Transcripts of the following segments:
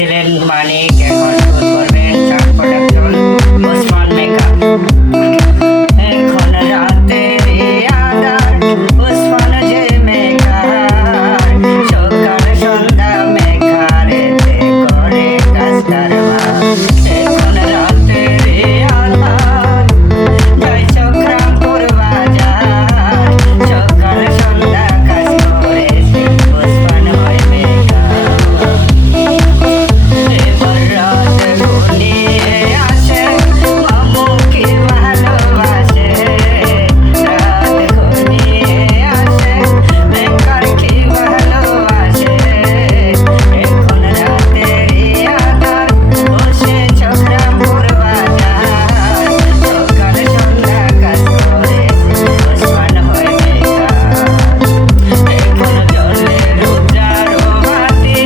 এসিলেন মানিক, এখন শুরু করবেন চাট প্রোডাকশন ওসমান মেকআপ। এখন রাতের আধার ওসমান যে মেকার, সকাল সন্ধ্যা মেকারেতে করে কাজ কারবার। এখন রাতের আধার যাই চক্রামপুর বাজার, সকাল সন্ধ্যা কাজ করেছে ওসমান হয় মেকার। এবার রাত ঘনিয়ে আসে মামুকে ভালোবাসে, রাত ঘনিয়ে আসে বেকার কি ভালোবাসে। এখন রাতের আধার বসে চক্রামপুর বাজার, সকাল সন্ধ্যা কাজ করেছে ওসমান হয় মেকার। এখন জলে রোজারও বাতি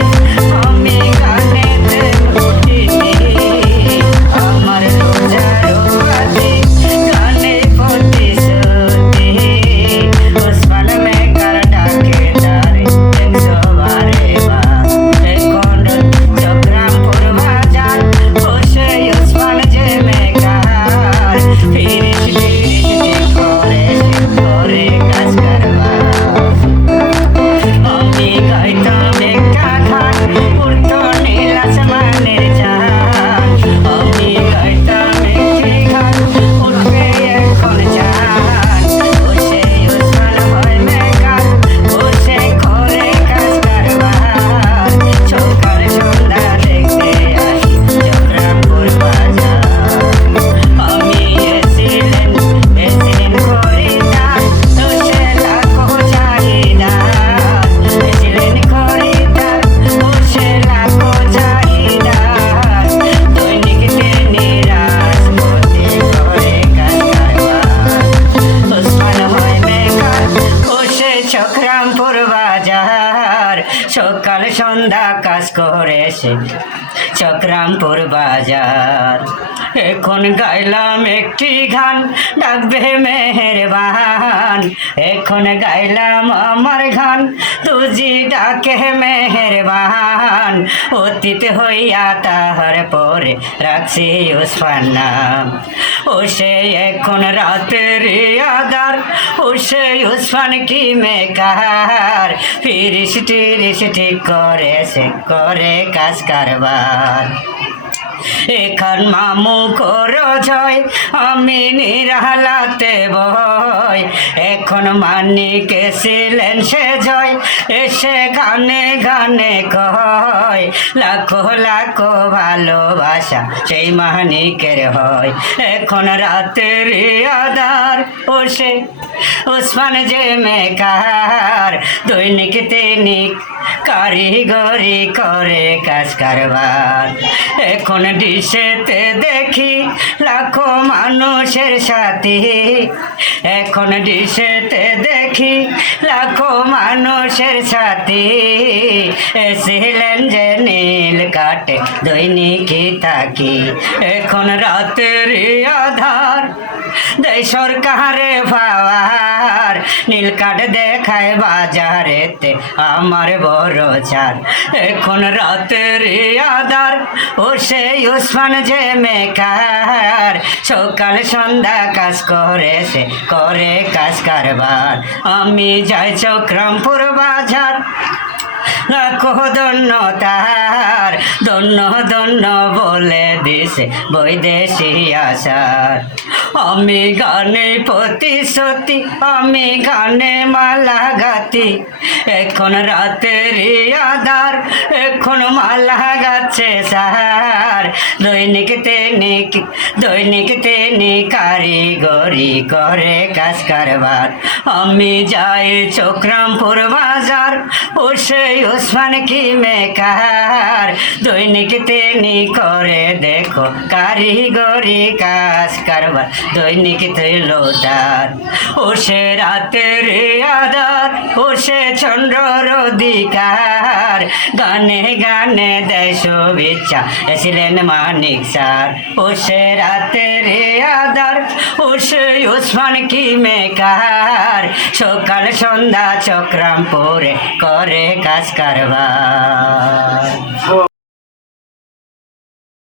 আমি গানেতে উঠিনি, আমার রোজারও বাতি গানে প্রতিশ্রুতি। ওসমান মেকার ডাকে তারে 100 বারে বার। এখন চক্রামপুর বাজার বসে ওসমান যে মেকার, ফিরিস ফিরিস ঠিক করে কাজ কারবার। আমি গাইতাম একটা গান উঠতো নীল আসমানের চাঁদ, আমি গাইতাম একটি গান উঠবে এখন চাঁদ। বসে ওসমান হয় মেকার, বসে করে কাজ কারবার। সকাল সন্ধ্যা দেখতে আসি চক্রামপুর বাজার। আমি এসিলেন খরিদ্দার, বসে লাখো চাহিদা। এসিলেন খরিদ্দার, বসে লাখো চাহিদা। দৈনিক নিরাশ করতে করে কাজ কারবার। ওসমান হয় মেকার, বসে চক্রামপুর বাজার, সকাল সন্ধ্যা কাজ করেছে চক্রামপুর বাজার। এখন গাইলাম একটি গান ডাকবে মেহেরবান, এখন গাইলাম আমার গান তুজি ডাকে মেহেরবান। অতীত হইয়া তাহার পরে রাখছি ওসমান নাম। ও সে এখন রাতের আধার, ও সে ওসমান কি মেকার, ফিরিস টিরিস ঠিক করেছে করে কাজ কারবার। এখন মামু করো জয়, আমি নিরালাতে বয়। এখন মানিক এসিলেন সে জয়, এসে গানে গানে কয়। লাখো লাখো ভালোবাসা সেই মানিকের হয়। এখন রাতের আধার বসে ওসমান যে মেকার, দৈনিক দৈনিক কারিগরি করে কাজ কারবার। এখন ডিশেতে দেখি লাখো মানুষের সাথী, এখন ডিশেতে দেখি লাখো মানুষের সাথী। এসিলেন যে নীল কাটে দৈনিকই থাকি। এখন রাতের আধার দেয় সরকারে পাওয়ার, নীল কার্ড দেখায় বাজারেতে আমার বড় ছাড়। এখন রাতের আধার ও সেই ওসমান যে মেকার, সকাল সন্ধ্যা কাজ করেছে করে কাজ কারবার। আমি যাই চক্রামপুর বাজার, লাখো ধন্য তার, ধন্য ধন্য বলে দিছে বৈদেশি আসার। আমি গানে প্রতিশ্রুতি, আমি গানে মালা গাতি। এখন রাতের আধার, এখন মালা গাচ্ছে সার। দৈনিক তেনি কারিগরি করে কাজ কারবার। আমি যাই চক্রামপুর বাজার, ও সেই ওসমান কি মেকার, দৈনিক তেনি করে দেখো কারিগরি কাজ কারবার। দৈনিক লোটার ও সে রাতের আধার, ও সে চন্দ্রর অধিকার। গানে গানে দেয় শুভেচ্ছা এসিলেন মানিক স্যার। ও সে রাতের আধার, ও সে ওসমান কি মেকার, সকাল সন্ধ্যা চক্রামপুরে করে কাজ কারবার।